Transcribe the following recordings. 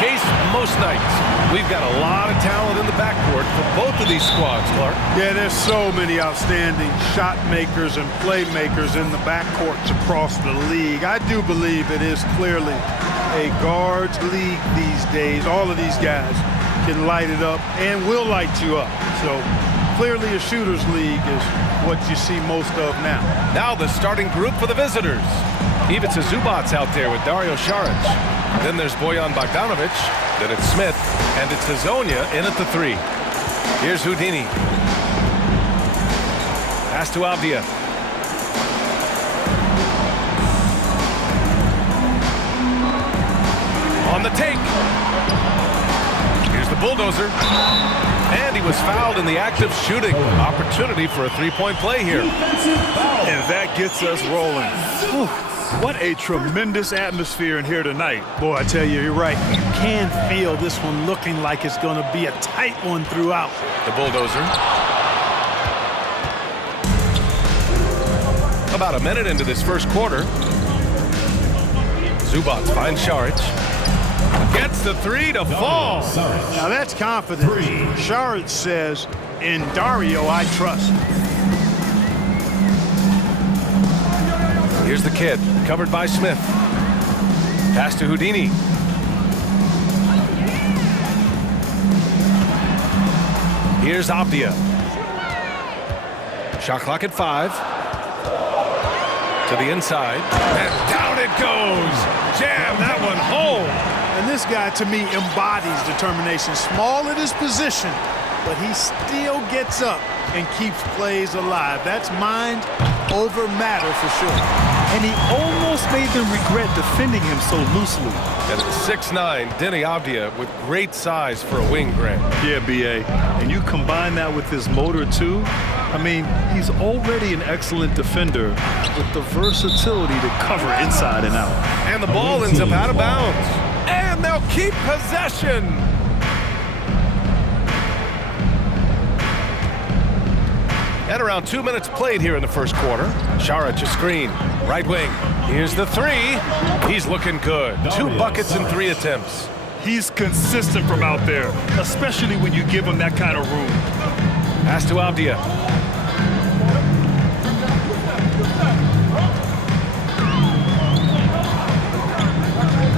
case most nights. We've got a lot of talent in the backcourt for both of these squads, Clark. Yeah, there's so many outstanding shot makers and playmakers in the backcourts across the league. I do believe it is clearly a guards league these days. All of these guys can light it up and will light you up. So clearly a shooter's league is what you see most of now. Now the starting group for the visitors. Ivica Zubac's out there with Dario Saric. Then there's Bojan Bogdanovic. Then it's Smith. And it's Hazonia in at the 3. Here's Houdini. Pass to Avdia. On the take. Here's the bulldozer. And he was fouled in the act of shooting. Opportunity for a three-point play here. And that gets us rolling. Whew. What a tremendous atmosphere in here tonight. Boy, I tell you, you're right. You can feel this one looking like it's going to be a tight one throughout. The bulldozer. About a minute into this first quarter. Zubac finds Saric. Gets the 3 to fall. Now that's confidence. Saric says, in Dario, I trust. Here's the kid, covered by Smith. Pass to Houdini. Here's Avdia. Shot clock at 5. To the inside. And down it goes. Jam that one home. And this guy, to me, embodies determination. Small at his position, but he still gets up and keeps plays alive. That's mind over matter for sure. And he almost made them regret defending him so loosely. And it's 6'9", Denny Avdia with great size for a wing, Grant. Yeah, B.A. And you combine that with his motor, too. I mean, he's already an excellent defender with the versatility to cover inside and out. And the ball ends up out of bounds. And they'll keep possession. And around 2 minutes played here in the first quarter. Saric a screen. Right wing. Here's the 3. He's looking good. 2 buckets in 3 attempts. He's consistent from out there, especially when you give him that kind of room. Pass to Avdia.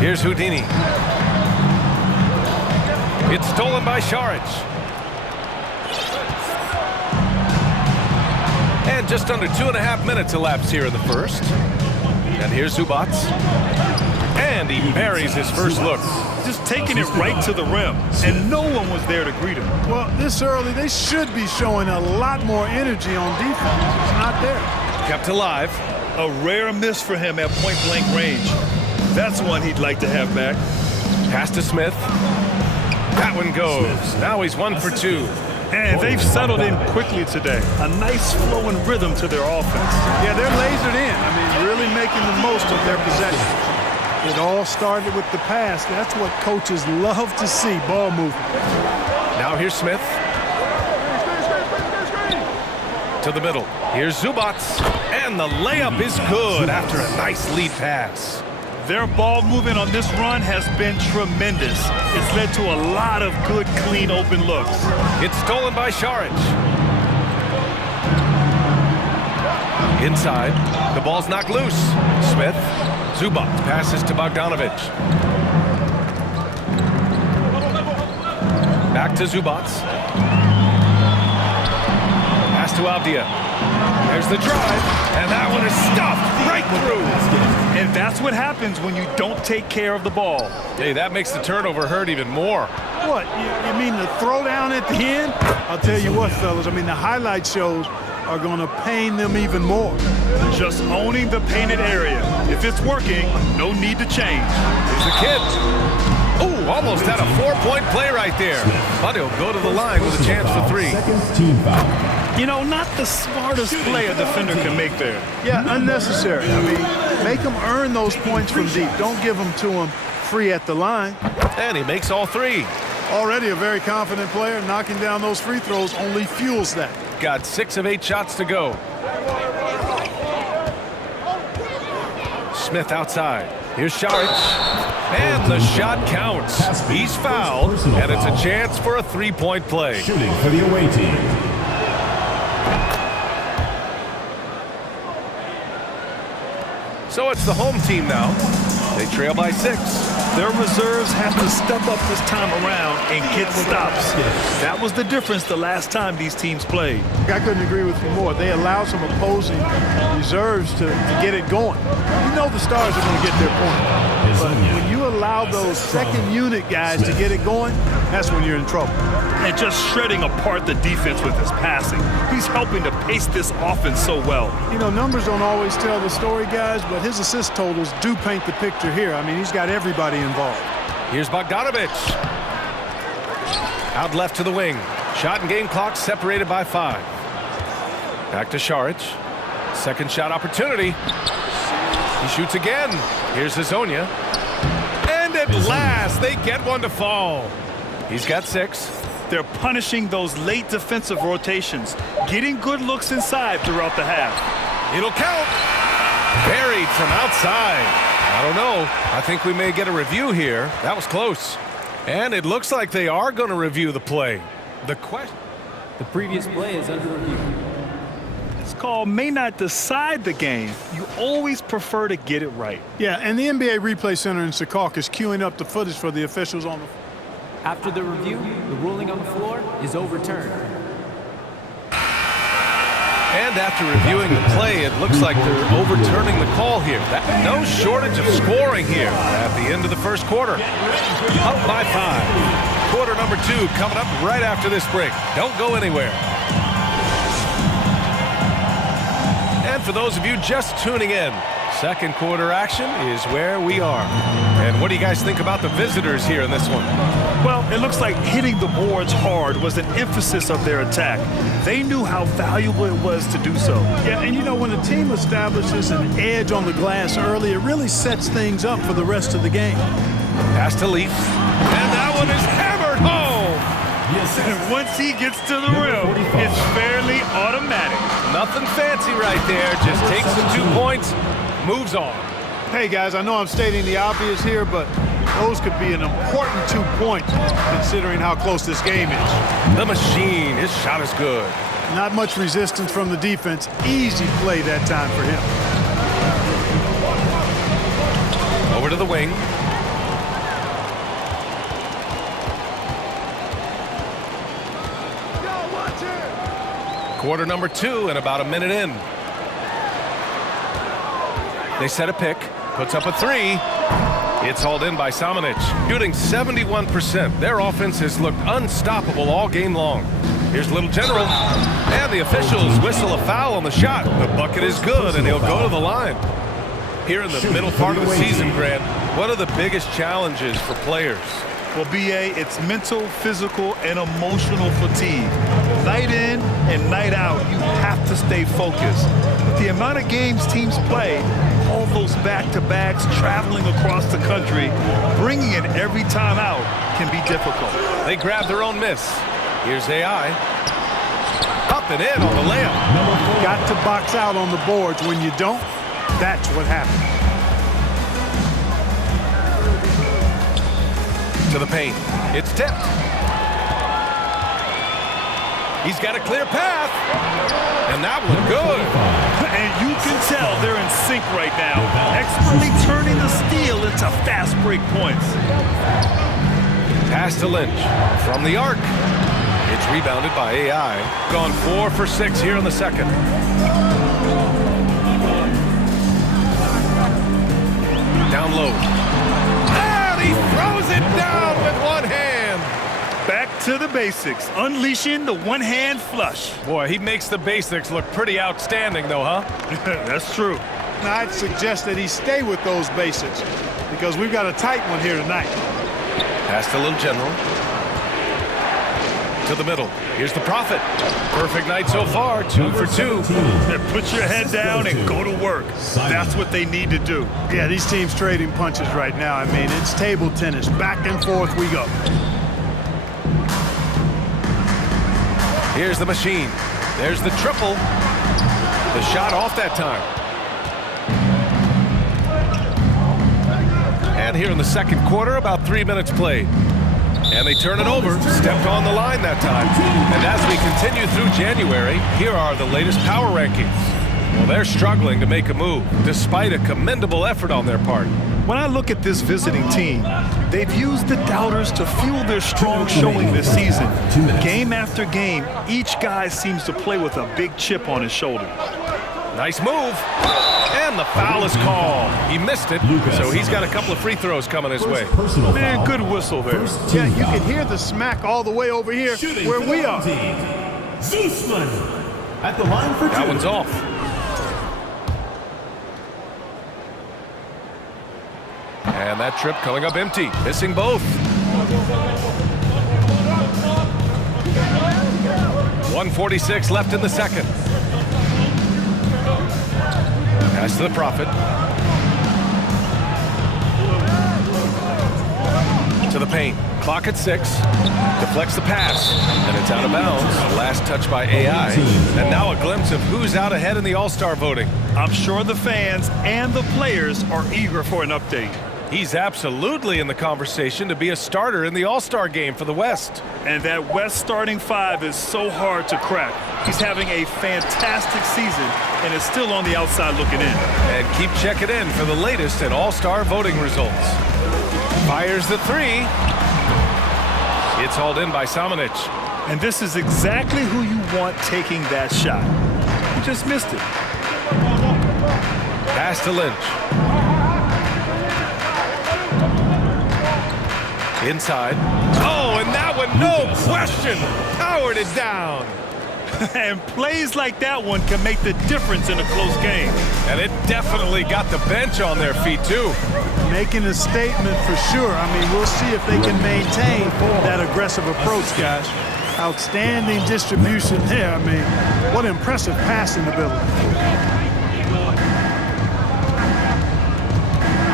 Here's Houdini. It's stolen by Saric. And just under 2.5 minutes elapsed here in the first. And here's Zubac. And he buries his first look. Just taking it right to the rim, and no one was there to greet him. Well, this early, they should be showing a lot more energy on defense. It's not there. Kept alive. A rare miss for him at point-blank range. That's one he'd like to have back. Pass to Smith. That one goes. Now he's 1 for 2. And they've settled in quickly today. A nice flowing rhythm to their offense. Yeah, they're lasered in. I mean, really making the most of their possession. It all started with the pass. That's what coaches love to see, ball movement. Now here's Smith. To the middle. Here's Zubac. And the layup is good after a nice lead pass. Their ball movement on this run has been tremendous. It's led to a lot of good, clean, open looks. It's stolen by Saric. Inside. The ball's knocked loose. Smith. Zubac passes to Bogdanovic. Back to Zubac. Pass to Avdia. There's the drive, and that one is stuffed right through. And that's what happens when you don't take care of the ball. Hey, that makes the turnover hurt even more. What, you mean the throwdown at the end? I'll tell you what, fellas, I mean, the highlight shows are going to pain them even more. Just owning the painted area. If it's working, no need to change. Here's the kid. Ooh, almost had a 4-point play right there. But he'll go to the line with a chance for 3. Team foul. You know, not the smartest play a defender can make there. Yeah, unnecessary. I mean, make them earn those points from deep. Don't give them to them free at the line. And he makes all 3. Already a very confident player. Knocking down those free throws only fuels that. Got 6 of 8 shots to go. Smith outside. Here's Saric. And the shot counts. He's fouled, and it's a chance for a three-point play. Shooting for the away team. So it's the home team now. They trail by 6. Their reserves have to step up this time around and get stops. That was the difference the last time these teams played. I couldn't agree with you more. They allow some opposing reserves to get it going. You know the stars are going to get their point. But when you allow those second unit guys to get it going, that's when you're in trouble. And just shredding apart the defense with his passing. He's helping to pace this offense so well. You know, numbers don't always tell the story, guys, but his assist totals do paint the picture here. I mean, he's got everybody involved. Here's Bogdanovich. Out left to the wing. Shot and game clock separated by 5. Back to Saric. Second shot opportunity. He shoots again. Here's Hazonia. And at last, they get one to fall. He's got 6. They're punishing those late defensive rotations, getting good looks inside throughout the half. It'll count. Buried from outside. I don't know. I think we may get a review here. That was close. And it looks like they are going to review the play. The previous play is under review. This call may not decide the game. You always prefer to get it right. Yeah, and the NBA Replay Center in Secaucus is queuing up the footage for the officials on the... After the review, the ruling on the floor is overturned. And after reviewing the play, it looks like they're overturning the call here. No shortage of scoring here at the end of the first quarter. Up by 5. Quarter number 2 coming up right after this break. Don't go anywhere. And for those of you just tuning in, second quarter action is where we are. And what do you guys think about the visitors here in this one? Well, it looks like hitting the boards hard was an emphasis of their attack. They knew how valuable it was to do so. Yeah, and you know, when a team establishes an edge on the glass early, it really sets things up for the rest of the game. Pass to Leaf. And that one is hammered home. And once he gets to the rim, it's fairly automatic. Nothing fancy right there. Just takes the 2 points, moves on. Hey, guys, I know I'm stating the obvious here, but those could be an important 2 points considering how close this game is. The machine, his shot is good. Not much resistance from the defense. Easy play that time for him. Over to the wing. Quarter number 2 and about a minute in. They set a pick, puts up a 3. It's hauled in by Samanic, shooting 71%. Their offense has looked unstoppable all game long. Here's Little General, and the officials whistle a foul on the shot. The bucket is good, and he'll go to the line. Here in the middle part of the season, Grant, what are the biggest challenges for players? Well, B.A., it's mental, physical, and emotional fatigue. Night in and night out, you have to stay focused. With the amount of games teams play, all those back-to-backs, traveling across the country, bringing it every time out can be difficult. They grab their own miss. Here's AI. Up and in on the layup. Got to box out on the boards. When you don't, that's what happens. To the paint. It's tipped. He's got a clear path. And that one good. And you can tell they're in sync right now, expertly turning the steal into fast break points. Pass to Lynch from the arc. It's rebounded by AI. Gone 4 for 6 here in the second. Down low. And he throws it down with one hand. Back to the basics, unleashing the one-hand flush. Boy, he makes the basics look pretty outstanding, though, huh? That's true. Now, I'd suggest that he stay with those basics because we've got a tight one here tonight. Pass to Little General. To the middle. Here's the Prophet. Perfect night so far, 2 for 2. Put your head down and go to work. That's what they need to do. Yeah, these teams trading punches right now. I mean, it's table tennis. Back and forth we go. Here's the machine. There's the triple. The shot off that time. And here in the second quarter, about 3 minutes played. And they turn it over, stepped on the line that time. And as we continue through January, here are the latest power rankings. Well, they're struggling to make a move, despite a commendable effort on their part. When I look at this visiting team, they've used the doubters to fuel their strong showing this season. Game after game, each guy seems to play with a big chip on his shoulder. Nice move. And the foul is called. He missed it, so he's got a couple of free throws coming his way. Man, good whistle there. Yeah, you can hear the smack all the way over here where we are. Zeusman at the line for That one's off. And that trip coming up empty, missing both. 1:46 left in the second. Pass to the Prophet. To the paint. Clock at 6. Deflects the pass. And it's out of bounds. Last touch by AI. And now a glimpse of who's out ahead in the All-Star voting. I'm sure the fans and the players are eager for an update. He's absolutely in the conversation to be a starter in the All-Star game for the West. And that West starting five is so hard to crack. He's having a fantastic season and is still on the outside looking in. And keep checking in for the latest in All-Star voting results. Fires the three. It's hauled in by Samanic. And this is exactly who you want taking that shot. He just missed it. Pass to Lynch. Inside. Oh, and that one, no question, powered it down. And plays like that one can make the difference in a close game. And it definitely got the bench on their feet, too. Making a statement for sure. I mean, we'll see if they can maintain that aggressive approach, guys. Outstanding distribution there. I mean, what impressive passing ability.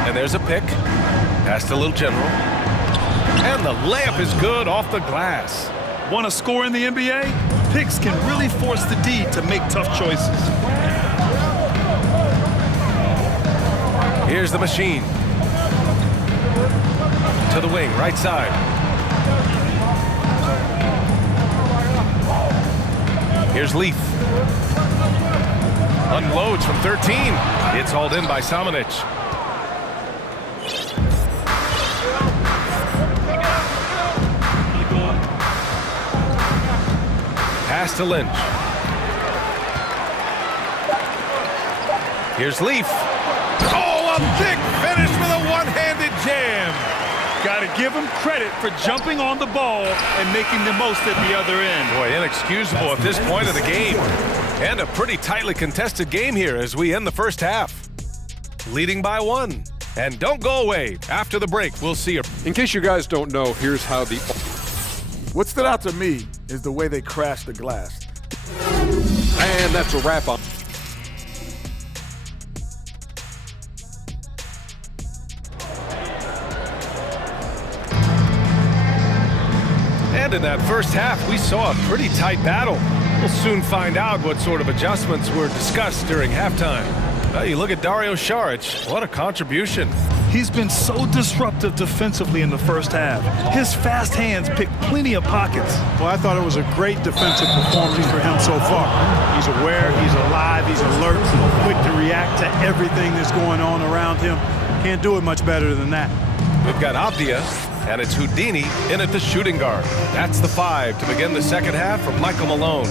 And there's a pick. Pass to Little General. And the layup is good off the glass. Want to score in the NBA? Picks can really force the D to make tough choices. Here's the machine. To the wing, right side. Here's Leaf. Unloads from 13. It's hauled in by Samanic. Pass to Lynch. Here's Leaf. Oh, a big finish with a one-handed jam. Got to give him credit for jumping on the ball and making the most at the other end. Boy, inexcusable at this point of the game. And a pretty tightly contested game here as we end the first half. Leading by 1. And don't go away. After the break, we'll see you. In case you guys don't know, here's how the... What stood out to me is the way they crashed the glass. And that's a wrap on. And in that first half, we saw a pretty tight battle. We'll soon find out what sort of adjustments were discussed during halftime. Well, you look at Dario Saric. What a contribution. He's been so disruptive defensively in the first half. His fast hands pick plenty of pockets. Well, I thought it was a great defensive performance for him so far. He's aware, he's alive, he's alert, quick to react to everything that's going on around him. Can't do it much better than that. We've got Abdia, and it's Houdini in at the shooting guard. That's the 5 to begin the second half from Michael Malone.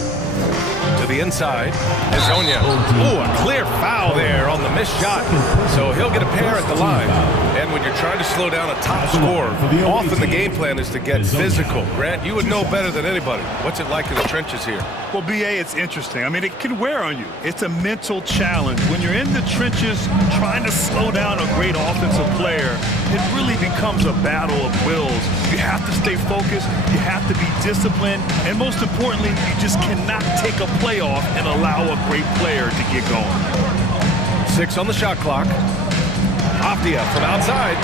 To the inside, Hazonia. Ooh, a clear foul there on the missed shot. So he'll get a pair at the line. And when you're trying to slow down a top scorer, often the game plan is to get physical. Grant, you would know better than anybody. What's it like in the trenches here? Well, BA, it's interesting. I mean, it can wear on you. It's a mental challenge. When you're in the trenches trying to slow down a great offensive player, it really becomes a battle of wills. You have to stay focused, you have to be disciplined, and most importantly, you just cannot take a play off and allow a great player to get going. 6 on the shot clock. Abdia from outside.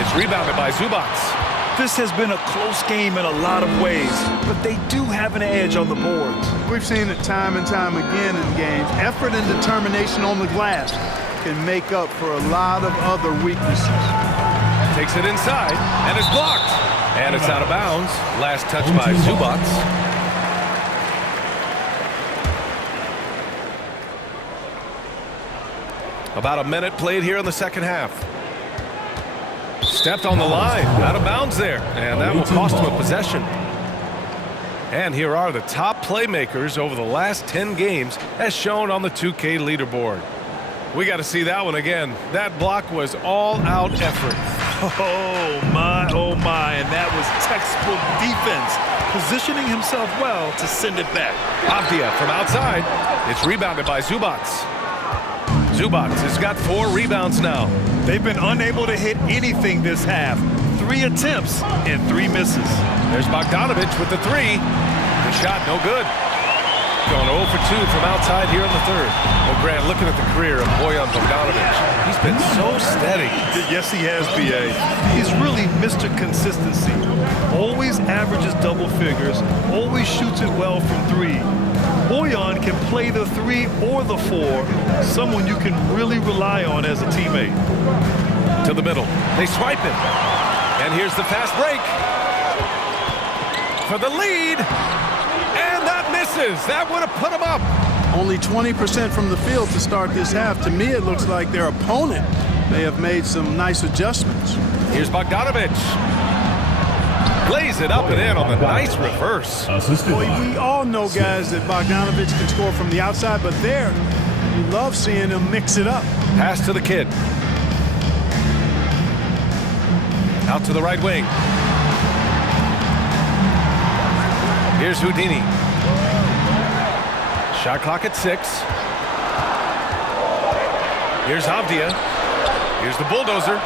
It's rebounded by Zubats. This has been a close game in a lot of ways, but they do have an edge on the boards. We've seen it time and time again in games. Effort and determination on the glass can make up for a lot of other weaknesses. Takes it inside, and it's blocked. And it's out of bounds. Last touch by Zubats. About a minute played here in the second half. Stepped on the line, out of bounds there, and that will cost him a possession. And here are the top playmakers over the last 10 games as shown on the 2K leaderboard. We got to see that one again. That block was all-out effort. Oh my, and that was textbook defense, positioning himself well to send it back. Avdia from outside. It's rebounded by Zubats. Zubats has got 4 rebounds now. They've been unable to hit anything this half. 3 attempts and 3 misses. There's Bogdanovich with the 3. The shot no good. Going 0 for 2 from outside here in the third. Well, Grant, looking at the career of Bojan Bogdanovich, he's been so steady. Yes, he has, B.A. He's really Mr. Consistency. Always averages double figures, always shoots it well from 3. Bojan can play the 3 or the 4, someone you can really rely on as a teammate. To the middle. They swipe it. And here's the fast break. For the lead. And that misses. That would have put him up. Only 20% from the field to start this half. To me, it looks like their opponent may have made some nice adjustments. Here's Bogdanovich. Lays it up and in on the nice reverse. Well, we all know, guys, that Bogdanovich can score from the outside, but there, you love seeing him mix it up. Pass to the kid. Out to the right wing. Here's Houdini. Shot clock at 6. Here's Avdia. Here's the bulldozer.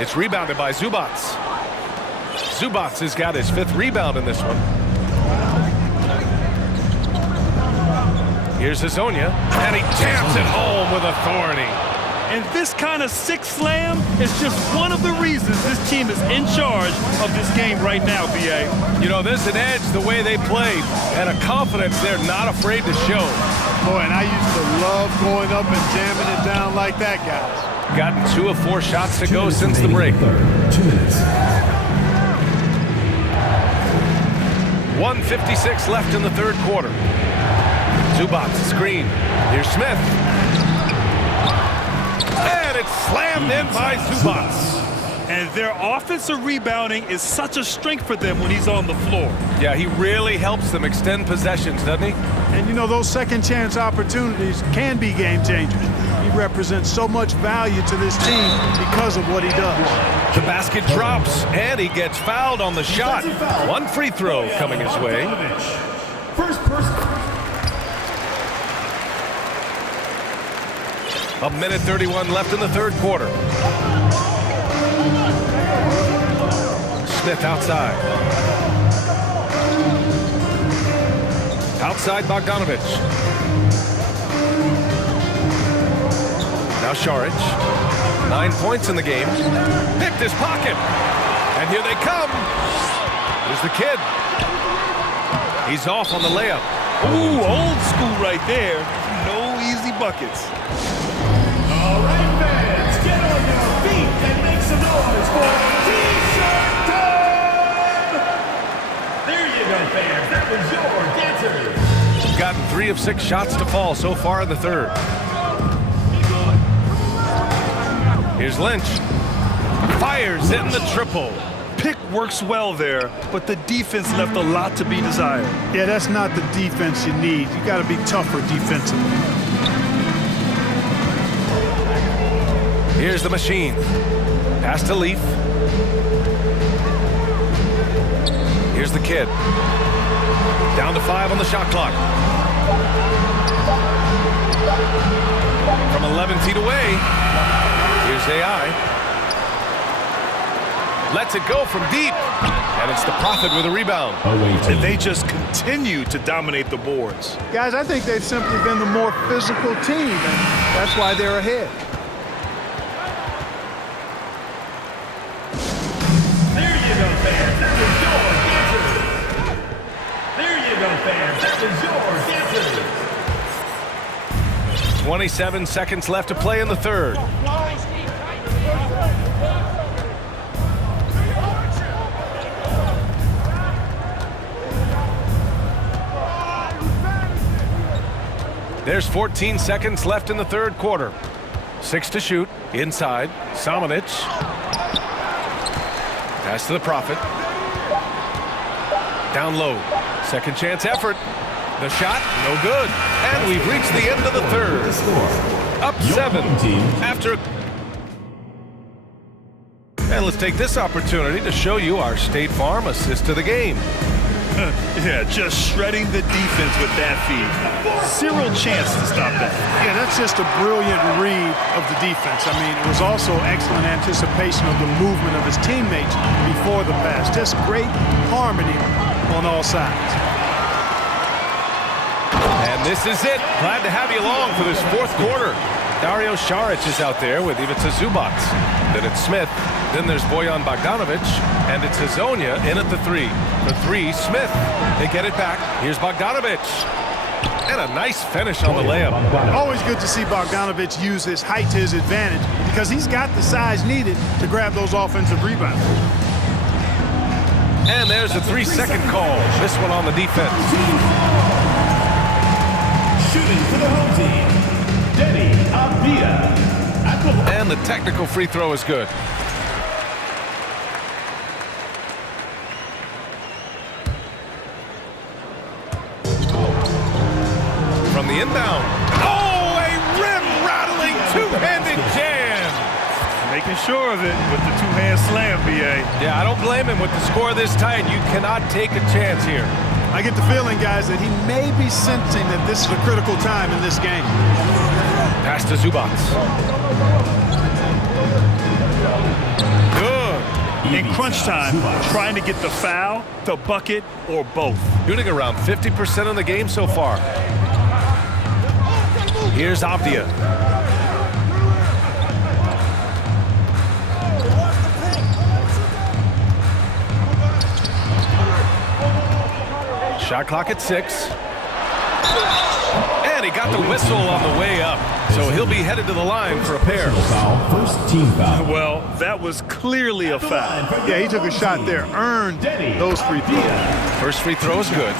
It's rebounded by Zubats. Zubats has got his 5th rebound in this one. Here's Hazonia, and he jams it home with authority. And this kind of 6 slam is just one of the reasons this team is in charge of this game right now, B.A. You know, there's an edge the way they play and a confidence they're not afraid to show. Boy, and I used to love going up and jamming it down like that, guys. Gotten 2 of 4 shots to go since the break. 2 minutes. 1:56 left in the third quarter. Zubats screen. Here's Smith. And it's slammed in by Zubats. And their offensive rebounding is such a strength for them when he's on the floor. Yeah, he really helps them extend possessions, doesn't he? And you know, those second chance opportunities can be game changers. He represents so much value to this team because of what he does. The basket drops, and he gets fouled on the shot. 1 free throw coming his way. First person. 1:31 left in the third quarter. Smith outside. Outside Bogdanovich. Now Šarić. 9 points in the game. Picked his pocket. And here they come. There's the kid. He's off on the layup. Ooh, old school right there. No easy buckets. All right, fans, get on your feet and make some noise for T-shirt time! There you go, fans. That was your dancer. Gotten 3 of 6 shots to fall so far in the third. Here's Lynch. Fires in the triple. Pick works well there, but the defense left a lot to be desired. Yeah, that's not the defense you need. You got to be tougher defensively. Here's the machine. Pass to Leaf. Here's the kid. Down to 5 on the shot clock. From 11 feet away, here's AI. Lets it go from deep. And it's the Prophet with a rebound. And they just continue to dominate the boards. Guys, I think they've simply been the more physical team, and that's why they're ahead. There you go, fans. That was your dancer. There you go, fans. That was your dancer. 27 seconds left to play in the third. There's 14 seconds left in the third quarter. 6 to shoot. Inside. Samanic. Pass to the Prophet. Down low. Second chance effort. The shot, no good. And we've reached the end of the third. Up 7 after. And let's take this opportunity to show you our State Farm assist to the game. Yeah, just shredding the defense with that feed. Zero chance to stop that. Yeah, that's just a brilliant read of the defense. I mean, it was also excellent anticipation of the movement of his teammates before the pass. Just great harmony on all sides. And this is it. Glad to have you along for this fourth quarter. Dario Saric is out there with Ivica Zubac. Then it's Smith. Then there's Bojan Bogdanovic. And it's Hazonia in at the 3. The 3, Smith. They get it back. Here's Bogdanovic. And a nice finish on the layup. Always good to see Bogdanovic use his height to his advantage because he's got the size needed to grab those offensive rebounds. And there's a 3-second call. This one on the defense. Shooting for the home team, Denny Abia. And the technical free throw is good. From the inbound. Oh, a rim-rattling two-handed jam. Making sure of it with the two-hand slam, B.A. Yeah, I don't blame him with the score this tight. You cannot take a chance here. I get the feeling, guys, that he may be sensing that this is a critical time in this game. Pass to Zubac. Good. In crunch time, trying to get the foul, the bucket, or both. Shooting around 50% in the game so far. Here's Avdia. Shot clock at 6. And he got the whistle on the way up. So he'll be headed to the line for a pair. First team foul. Well, that was clearly a foul. Yeah, he took a shot there, earned those free throws. First free throw is good.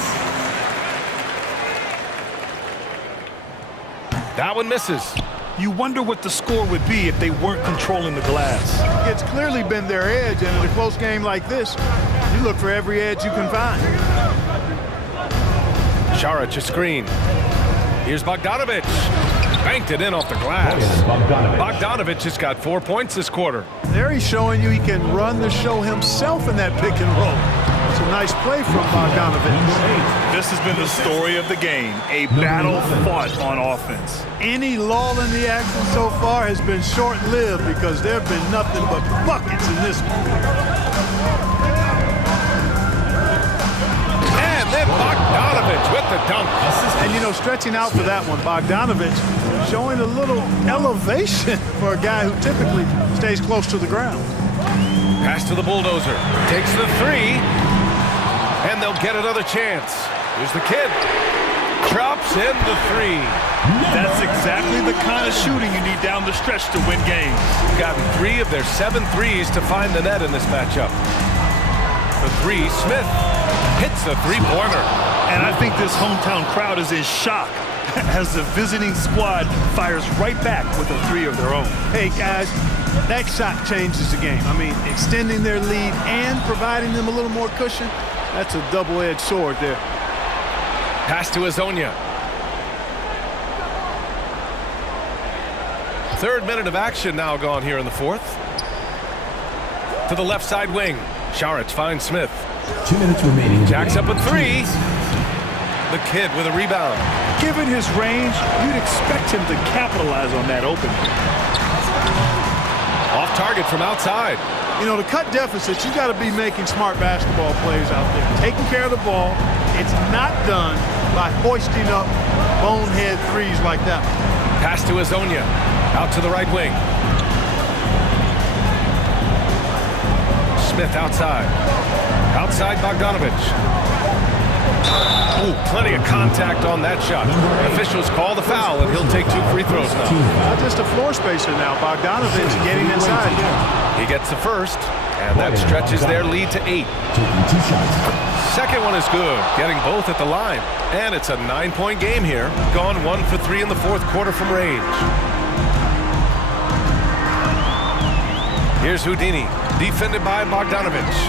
That one misses. You wonder what the score would be if they weren't controlling the glass. It's clearly been their edge, and in a close game like this, you look for every edge you can find. Saric a screen. Here's Bogdanovic. Banked it in off the glass. Bogdanovic has got 4 points this quarter. There he's showing you he can run the show himself in that pick and roll. It's a nice play from Bogdanovic. This has been the story of the game, a battle fought on offense. Any lull in the action so far has been short-lived because there have been nothing but buckets in this one. And then Bogdanovic with the dunk. And, you know, stretching out for that one, Bogdanovic showing a little elevation for a guy who typically stays close to the ground. Pass to the bulldozer. Takes the 3. And they'll get another chance. Here's the kid. Drops in the 3. That's exactly the kind of shooting you need down the stretch to win games. Gotten 3 of their 7 threes to find the net in this matchup. The 3, Smith hits the three-pointer. And I think this hometown crowd is in shock as the visiting squad fires right back with a 3 of their own. Hey, guys, that shot changes the game. I mean, extending their lead and providing them a little more cushion, that's a double-edged sword there. Pass to Hazonia. Third minute of action now gone here in the fourth. To the left side wing. Saric finds Smith. 2 minutes remaining. Jacks up a 3. The kid with a rebound. Given his range, you'd expect him to capitalize on that opening. Off target from outside. You know, to cut deficits, you got to be making smart basketball plays out there. Taking care of the ball. It's not done by hoisting up bonehead threes like that. Pass to Hazonia. Out to the right wing. Smith outside. Outside Bogdanovic. Oh, plenty of contact on that shot. Officials call the foul, and he'll take 2 free throws now. Not just a floor spacer now. Bogdanovic getting inside. He gets the first, and that stretches their lead to 8. Second one is good, getting both at the line. And it's a 9-point game here. Gone 1 for 3 in the fourth quarter from range. Here's Houdini, defended by Bogdanovich.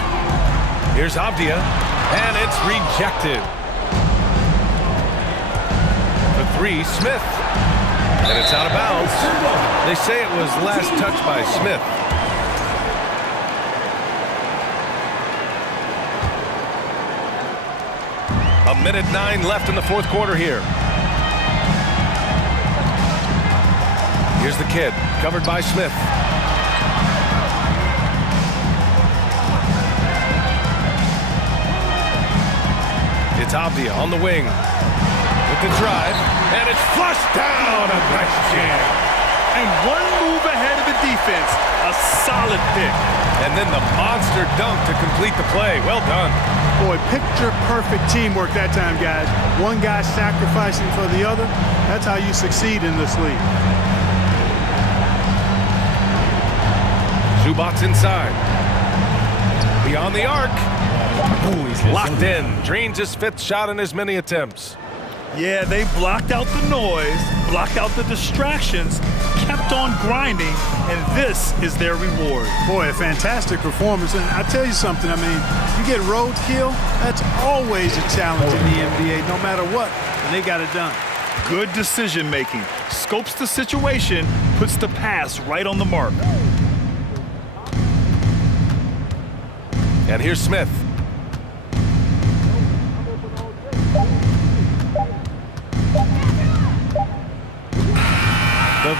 Here's Avdia, and it's rejected. For 3, Smith. And it's out of bounds. They say it was last touched by Smith. A minute 9 left in the fourth quarter here. Here's the kid, covered by Smith. It's Avdia on the wing with the drive, and it's flushed down. A nice jam. And one move ahead of the defense. A solid pick. And then the monster dunk to complete the play. Well done. Boy, picture-perfect teamwork that time, guys. One guy sacrificing for the other. That's how you succeed in this league. Zubac's inside. Beyond the arc. Ooh, he's locked in. Drains his 5th shot in as many attempts. Yeah, they blocked out the noise, blocked out the distractions, kept on grinding, and this is their reward. Boy, a fantastic performance. And I tell you something, I mean, you get roadkill, that's always a challenge in the NBA, no matter what, and they got it done. Good decision making. Scopes the situation, puts the pass right on the mark. And here's Smith. The